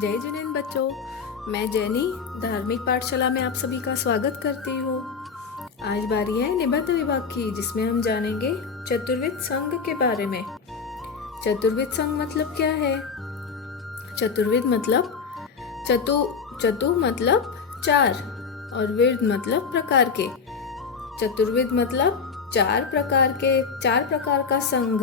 जय जिनेंद्र बच्चों, मैं जैनी धार्मिक पाठशाला में आप सभी का स्वागत करती हूँ। आज बारी है निबंध विभाग की, जिसमें हम जानेंगे चतुर्विध संघ के बारे में। चतुर्विध संघ मतलब क्या है? चतुर्विध मतलब चतु मतलब चार और विध मतलब प्रकार के। चतुर्विध मतलब चार प्रकार का संघ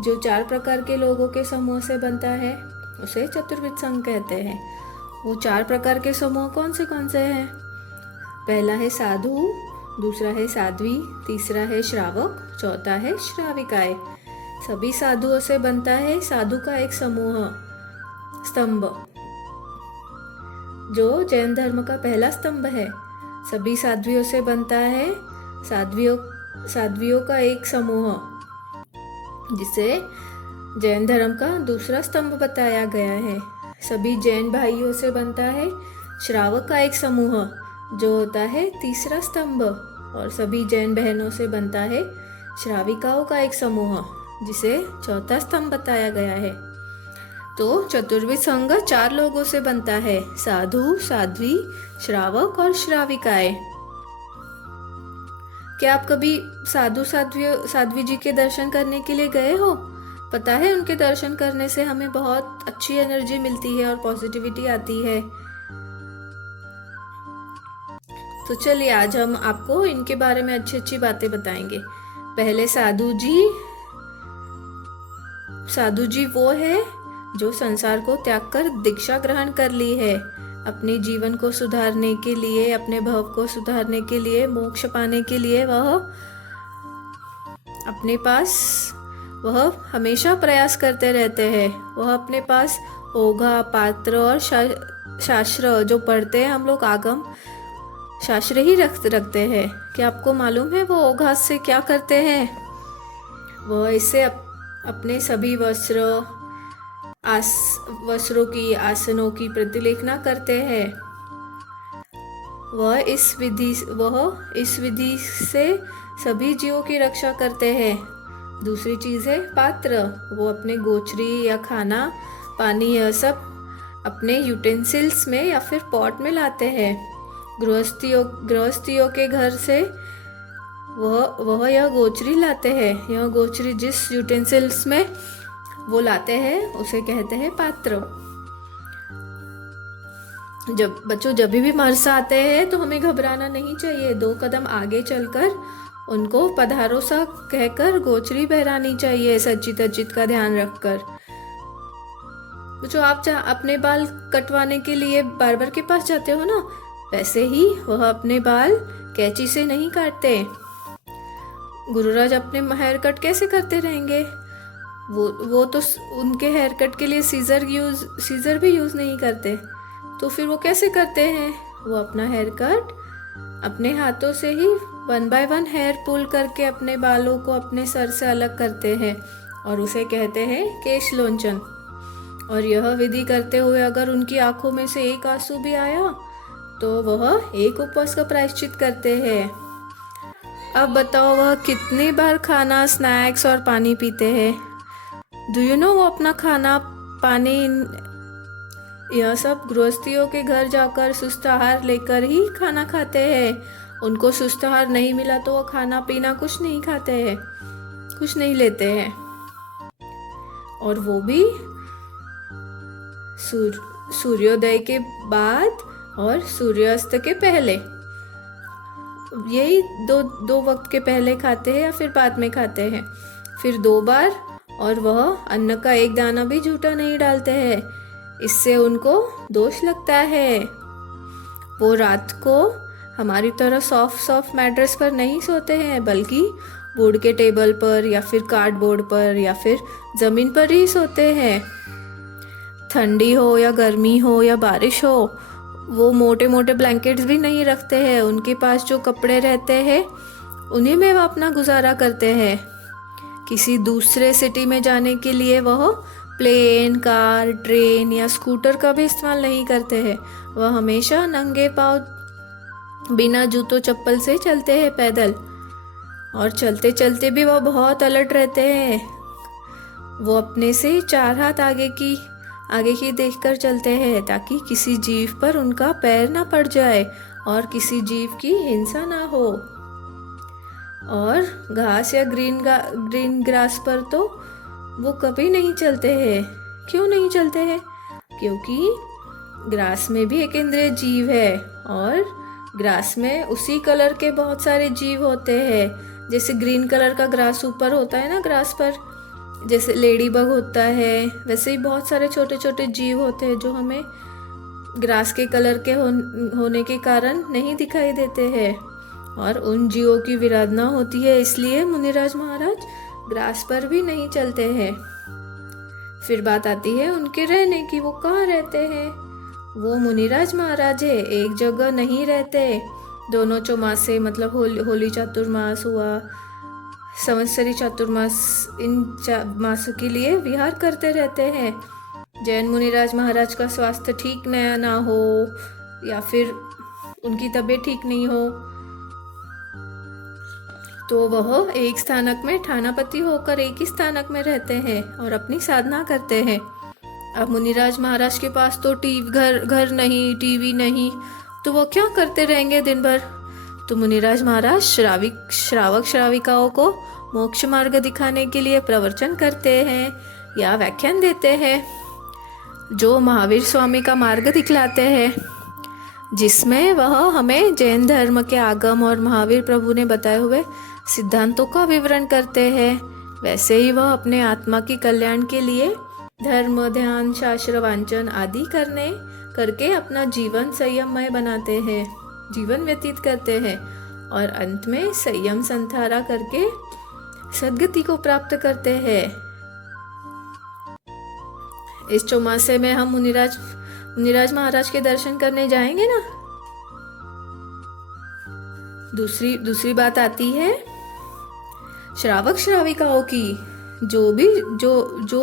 जो चार प्रकार के लोगों के समूह से बनता है, उसे चतुर्विध संघ कहते हैं। वो चार प्रकार के समूह कौन से हैं? पहला है साधु, दूसरा है साध्वी, तीसरा है श्रावक, चौथा है श्राविकाएं। सभी साधुओं से बनता है साधु का एक समूह स्तंभ, जो जैन धर्म का पहला स्तंभ है। सभी साध्वियों से बनता है साध्वियों का एक समूह, जिसे जैन धर्म का दूसरा स्तंभ बताया गया है। सभी जैन भाइयों से बनता है श्रावक का एक समूह, जो होता है तीसरा स्तंभ, और सभी जैन बहनों से बनता है श्राविकाओं का एक समूह, जिसे चौथा स्तंभ बताया गया है। तो चतुर्विध संघ चार लोगों से बनता है: साधु, साध्वी, श्रावक और श्राविकाएं। क्या आप कभी साध्वी जी के दर्शन करने के लिए गए हो? पता है, उनके दर्शन करने से हमें बहुत अच्छी एनर्जी मिलती है और पॉजिटिविटी आती है। तो चलिए, आज हम आपको इनके बारे में अच्छी बातें बताएंगे। पहले साधु जी वो है जो संसार को त्याग कर दीक्षा ग्रहण कर ली है, अपने जीवन को सुधारने के लिए, अपने भव को सुधारने के लिए, मोक्ष पाने के लिए वह हमेशा प्रयास करते रहते हैं। वह अपने पास ओघा, पात्र और शास्त्र जो पढ़ते हैं हम लोग, आगम शास्त्र ही रखते हैं। क्या आपको मालूम है वो ओघा से क्या करते हैं? वह इससे अपने सभी वस्त्रों की, आसनों की प्रतिलेखना करते हैं। वह इस विधि से सभी जीवों की रक्षा करते हैं। दूसरी चीज है पात्र। वो अपने गोचरी या खाना, पानी, यह सब अपने यूटेंसिल्स में या फिर पॉट में लाते हैं। गृहस्थियों के घर से वह यह गोचरी लाते हैं। यह गोचरी जिस यूटेंसिल्स में वो लाते हैं, उसे कहते हैं पात्र। जब भी मर्स आते हैं तो हमें घबराना नहीं चाहिए। 2 कदम आगे चलकर उनको पधारो सा कहकर गोचरी बहरानी चाहिए, सचित अचित का ध्यान रखकर। जो आप अपने बाल कटवाने के लिए बार्बर के पास जाते हो ना, वैसे ही वह अपने बाल कैंची से नहीं काटते। गुरुराज अपने हेयर कट कैसे करते रहेंगे? वो तो उनके हेयर कट के लिए सीजर भी यूज नहीं करते। तो फिर वो कैसे करते हैं? वो अपना हेयर कट अपने हाथों से ही 1 by 1 हेयर पुल करके अपने बालों को अपने सर से अलग करते हैं, और उसे कहते हैं केश लोंचन। और यह विधि करते हुए अगर उनकी आंखों में से एक आंसू भी आया तो वह एक उपवास का प्रायश्चित करते हैं। अब बताओ, वह कितनी बार खाना, स्नैक्स और पानी पीते हैं? डू यू नो, वो अपना खाना, पानी, यह सब गृहस्थियों के घर जाकर सुस्त आहार लेकर ही खाना खाते हैं। उनको सुस्त आहार नहीं मिला तो वो खाना पीना कुछ नहीं खाते हैं, कुछ नहीं लेते हैं, और वो भी सूर्योदय के बाद और सूर्यास्त के पहले। यही दो वक्त के पहले खाते हैं या फिर बाद में खाते हैं, फिर 2 बार। और वह अन्न का एक दाना भी झूठा नहीं डालते हैं, इससे उनको दोष लगता है। वो रात को हमारी तरह सॉफ्ट मैट्रेस पर नहीं सोते हैं, बल्कि वुड के टेबल पर या फिर कार्डबोर्ड पर या फिर जमीन पर ही सोते हैं। ठंडी हो या गर्मी हो या बारिश हो, वो मोटे मोटे ब्लैंकेट्स भी नहीं रखते हैं। उनके पास जो कपड़े रहते हैं उन्हीं में वो अपना गुजारा करते हैं। किसी दूसरे सिटी में जाने के लिए वह प्लेन, कार, ट्रेन या स्कूटर का भी इस्तेमाल नहीं करते हैं। वह हमेशा नंगे पाँव बिना जूतों चप्पल से चलते हैं, पैदल। और चलते चलते भी वह बहुत अलर्ट रहते हैं। वो अपने से 4 हाथ आगे की देखकर चलते हैं ताकि किसी जीव पर उनका पैर ना पड़ जाए और किसी जीव की हिंसा ना हो। और घास या ग्रीन ग्रास पर तो वो कभी नहीं चलते हैं। क्यों नहीं चलते हैं? क्योंकि ग्रास में भी एक इंद्रिय जीव है और ग्रास में उसी कलर के बहुत सारे जीव होते हैं। जैसे ग्रीन कलर का ग्रास ऊपर होता है ना, ग्रास पर जैसे लेडी बग होता है, वैसे ही बहुत सारे छोटे छोटे जीव होते हैं जो हमें ग्रास के कलर के होने के कारण नहीं दिखाई देते हैं। और उन जीवों की विराधना होती है, इसलिए मुनिराज महाराज ग्रास पर भी नहीं चलते हैं। फिर बात आती है उनके रहने की, वो कहाँ रहते हैं? वो मुनिराज महाराज है, एक जगह नहीं रहते। दोनों चौमासे मतलब होली चातुर्मास हुआ, संवत्सरी चातुर्मास, इन मासों के लिए विहार करते रहते हैं। जैन मुनिराज महाराज का स्वास्थ्य ठीक ना हो या फिर उनकी तबीयत ठीक नहीं हो तो वह एक स्थानक में ठानापति होकर एक ही स्थानक में रहते हैं और अपनी साधना करते हैं। अब मुनिराज महाराज के पास तो घर नहीं, टीवी नहीं, तो वो क्या करते रहेंगे दिन भर? तो मुनिराज महाराज श्रावक श्राविकाओं को मोक्ष मार्ग दिखाने के लिए प्रवचन करते हैं या व्याख्यान देते हैं, जो महावीर स्वामी का मार्ग दिखलाते हैं, जिसमें वह हमें जैन धर्म के आगम और महावीर प्रभु ने बताए हुए सिद्धांतों का विवरण करते हैं। वैसे ही वह अपने आत्मा की कल्याण के लिए धर्म, ध्यान, शास्त्र वांचन आदि करके अपना जीवन संयममय बनाते हैं, जीवन व्यतीत करते हैं और अंत में संयम संथारा करके सद्गति को प्राप्त करते हैं। इस चौमासे में हम मुनिराज महाराज के दर्शन करने जाएंगे ना। दूसरी बात आती है श्रावक श्राविकाओं की। जो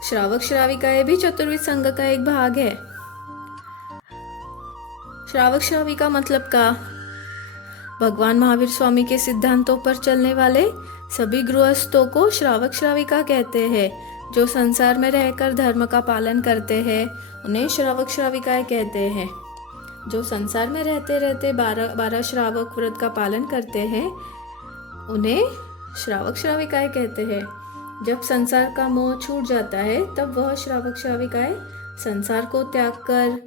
श्रावक श्राविकाएं भी चतुर्विध संघ का एक भाग है। श्रावक श्राविका मतलब का भगवान महावीर स्वामी के सिद्धांतों पर चलने वाले सभी गृहस्थों को श्रावक श्राविका कहते हैं। जो संसार में रहकर धर्म का पालन करते हैं उन्हें श्रावक श्राविकाएं कहते हैं। जो संसार में रहते रहते 12 श्रावक व्रत का पालन करते हैं उन्हें श्रावक श्राविकाएं कहते हैं। जब संसार का मोह छूट जाता है तब वह श्रावक श्राविकाएं संसार को त्याग कर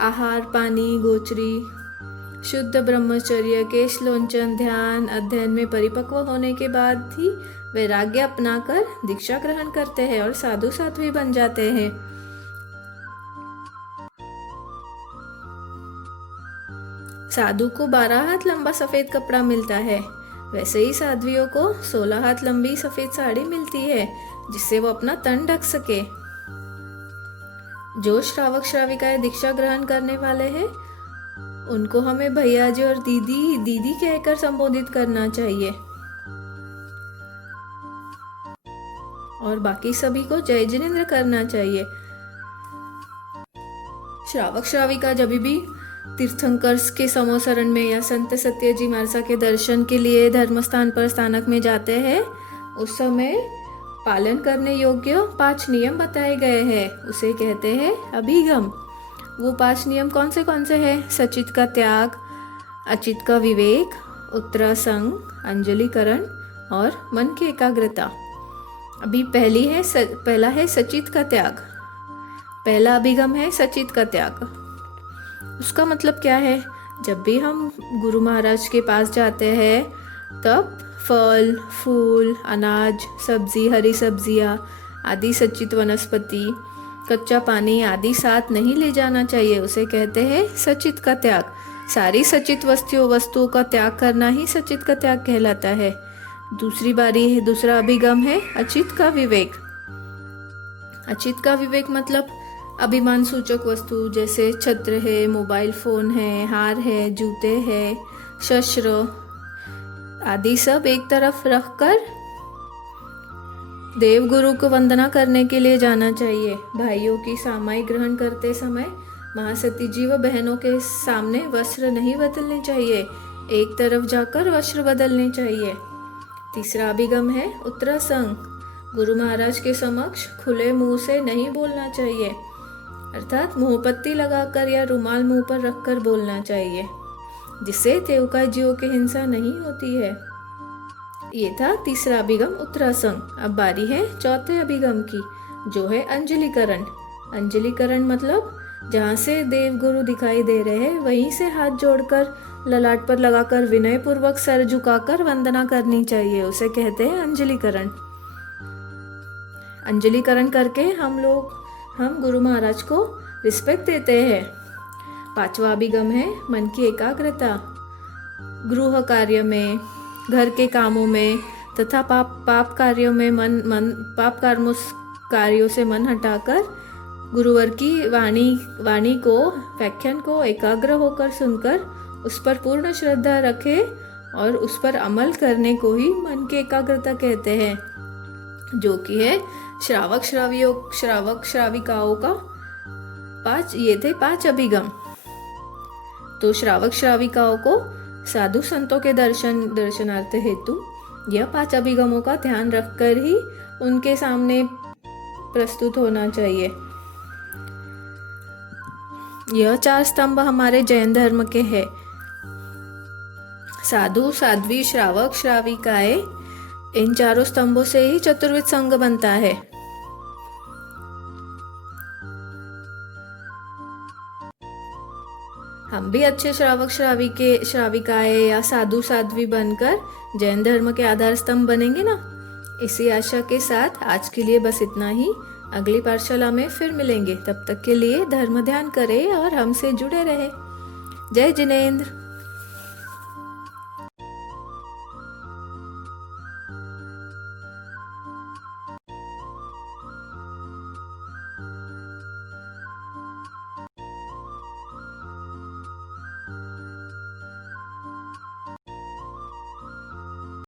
आहार, पानी, गोचरी, शुद्ध ब्रह्मचर्य, केश लोंचन, ध्यान, अध्ययन में परिपक्व होने के बाद ही वैराग्य अपनाकर दीक्षा ग्रहण करते हैं और साधु साध्वी बन जाते हैं। साधु को 12 हाथ लंबा सफेद कपड़ा मिलता है, वैसे ही साध्वियों को 16 हाथ लंबी सफेद साड़ी मिलती है जिससे वो अपना तन ढक सके। जो श्रावक श्राविकाएं दीक्षा ग्रहण करने वाले हैं उनको हमें भैया जी और दीदी कहकर संबोधित करना चाहिए और बाकी सभी को जय जिनेन्द्र करना चाहिए। श्रावक श्राविका जब भी तीर्थंकर के समोसरण में या संत सत्यजी महाराज के दर्शन के लिए धर्म स्थान पर स्थानक में जाते हैं उस समय पालन करने योग्य 5 नियम बताए गए हैं, उसे कहते हैं अभिगम। वो 5 नियम कौन से हैं? सचित का त्याग, अचित का विवेक, उत्तरासंग, अंजलिकरण और मन की एकाग्रता। अभी पहला है सचित का त्याग। पहला अभिगम है सचित का त्याग। उसका मतलब क्या है? जब भी हम गुरु महाराज के पास जाते हैं तब फल, फूल, अनाज, सब्जी, हरी सब्जियाँ आदि सचित वनस्पति, कच्चा पानी आदि साथ नहीं ले जाना चाहिए, उसे कहते हैं सचित का त्याग। सारी सचित वस्तुओं का त्याग करना ही सचित का त्याग कहलाता है। दूसरा अभिगम है अचित का विवेक। अचित का विवेक मतलब अभिमान सूचक वस्तु जैसे छत्र है, मोबाइल फोन है, हार है, जूते है, शस्त्र आदि सब एक तरफ रखकर देव गुरु को वंदना करने के लिए जाना चाहिए। भाइयों की सामाई ग्रहण करते समय महासती जी व बहनों के सामने वस्त्र नहीं बदलने चाहिए, एक तरफ जाकर वस्त्र बदलने चाहिए। तीसरा अभिगम है उत्तरासंग गुरु महाराज के समक्ष खुले मुंह से नहीं बोलना चाहिए, अर्थात मुंहपत्ती लगाकर या रुमाल मुंह पर रखकर बोलना चाहिए, जिससे तेवकाई जीवों की हिंसा नहीं होती है। ये था तीसरा अभिगम उत्तरासंग। अब बारी है चौथे अभिगम की, जो है अंजलिकरण। अंजलिकरण मतलब जहाँ से देव गुरु दिखाई दे रहे हैं वहीं से हाथ जोड़कर ललाट पर लगाकर विनय पूर्वक सर झुकाकर वंदना करनी चाहिए, उसे कहते हैं अंजलिकरण। अंजलिकरण करके हम गुरु महाराज को रिस्पेक्ट देते हैं। पांचवा अभिगम है मन की एकाग्रता। गृह कार्य में, घर के कामों में तथा पाप कार्यों में पाप कार्यों से मन हटाकर गुरुवर की वाणी को, व्याख्यान को एकाग्र होकर सुनकर उस पर पूर्ण श्रद्धा रखे और उस पर अमल करने को ही मन की एकाग्रता कहते हैं, जो कि है श्रावक श्राविकाओं का ये थे 5 अभिगम। तो श्रावक श्राविकाओं को साधु संतों के दर्शनार्थ हेतु यह 5 अभिगमों का ध्यान रखकर ही उनके सामने प्रस्तुत होना चाहिए। यह 4 स्तंभ हमारे जैन धर्म के हैं। साधु, साध्वी, श्रावक, श्राविकाएं, इन 4 स्तंभों से ही चतुर्विध संघ बनता है। हम भी अच्छे श्रावक श्राविकाएं या साधु साध्वी बनकर जैन धर्म के आधार स्तंभ बनेंगे ना। इसी आशा के साथ आज के लिए बस इतना ही। अगली पाठशाला में फिर मिलेंगे। तब तक के लिए धर्म ध्यान करें और हमसे जुड़े रहे। जय जिनेंद्र।